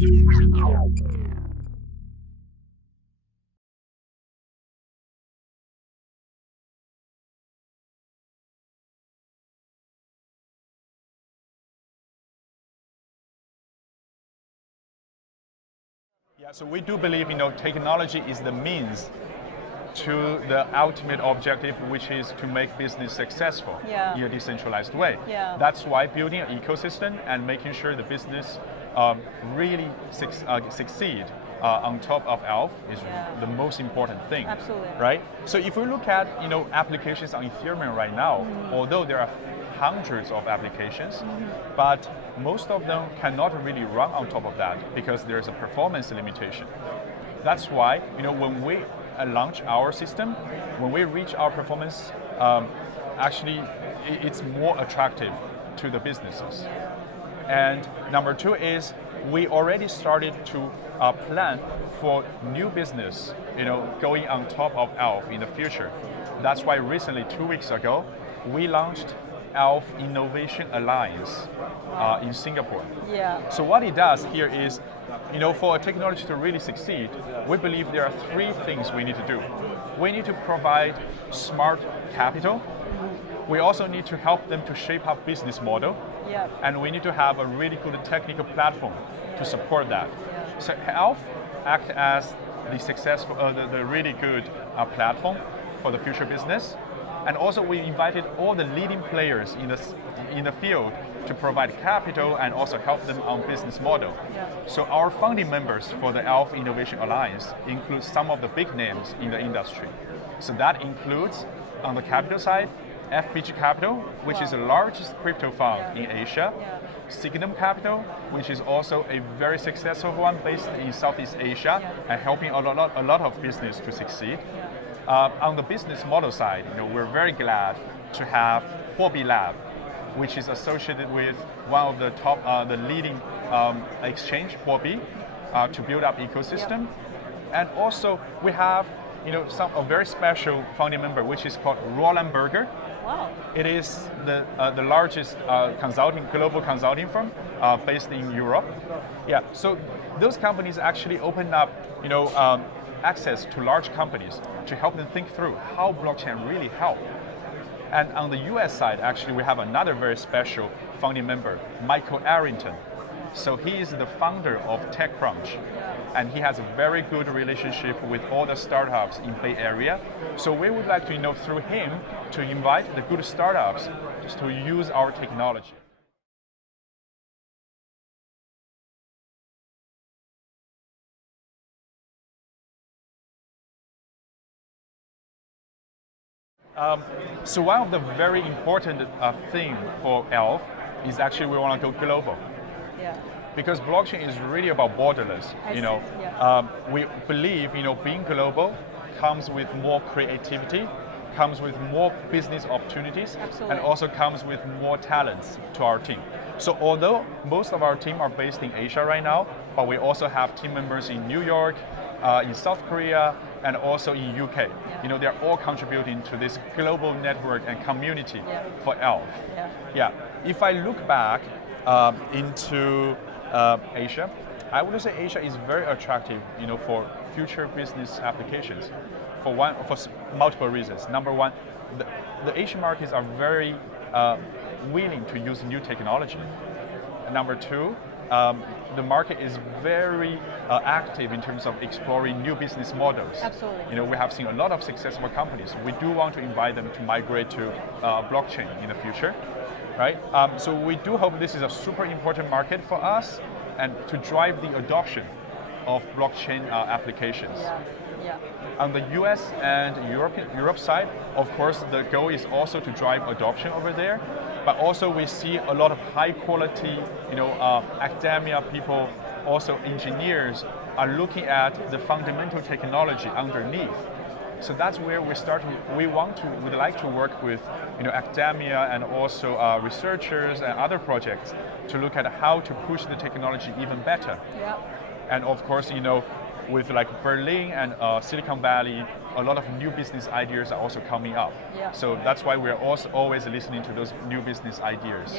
Yeah, so we do believe, technology is the means to the ultimate objective, which is to make business successful in a decentralized way. Yeah. That's why building an ecosystem and making sure the business really succeed on top of aelf is the most important thing. Absolutely. Right? So if we look at applications on Ethereum right now, although there are hundreds of applications, but most of them cannot really run on top of that because there's a performance limitation. That's why when we launch our system, when we reach our performance, actually it's more attractive to the businesses. And number two is we already started to plan for new business, going on top of aelf in the future. That's why recently, 2 weeks ago, we launched aelf Innovation Alliance in Singapore. Yeah. So what it does here is, for a technology to really succeed, we believe there are three things we need to do. We need to provide smart capital. We also need to help them to shape up business model. Yeah. And we need to have a really good technical platform to support that. So aelf act as the successful, the really good platform for the future business. And also we invited all the leading players in the field to provide capital and also help them on business model. Yeah. So our founding members for the aelf Innovation Alliance include some of the big names in the industry. So that includes, on the capital side, FBG Capital, which is the largest crypto fund in Asia. Signum Capital, which is also a very successful one based in Southeast Asia and helping a lot of business to succeed. On the business model side, we're very glad to have Huobi Lab, which is associated with one of the top, the leading exchange, Huobi, to build up ecosystem. And also we have, a very special founding member, which is called Roland Berger. Wow. It is the largest global consulting firm based in Europe. Yeah, so those companies actually opened up, access to large companies to help them think through how blockchain really help. And on the US side, actually, we have another very special founding member, Michael Arrington. So he is the founder of TechCrunch, and he has a very good relationship with all the startups in Bay Area. So we would like to, through him, to invite the good startups just to use our technology. So one of the very important thing for aelf is actually we want to go global. Yeah. Because blockchain is really about borderless. We believe being global comes with more creativity, comes with more business opportunities, and also comes with more talents to our team. So although most of our team are based in Asia right now, but we also have team members in New York, in South Korea, and also in UK. They're all contributing to this global network and community for aelf. Yeah. If I look back into Asia, I would say Asia is very attractive, for future business applications, for multiple reasons. Number one, the Asian markets are very willing to use new technology. And number two, the market is very active in terms of exploring new business models. Absolutely. We have seen a lot of successful companies. We do want to invite them to migrate to blockchain in the future, right? So we do hope this is a super important market for us and to drive the adoption of blockchain applications. On the US and Europe side, of course, the goal is also to drive adoption over there. But also we see a lot of high quality, academia people, also engineers are looking at the fundamental technology underneath. So that's where we would like to work with, academia and also researchers and other projects to look at how to push the technology even better. And of course, with like Berlin and Silicon Valley, a lot of new business ideas are also coming up. So that's why we're also always listening to those new business ideas.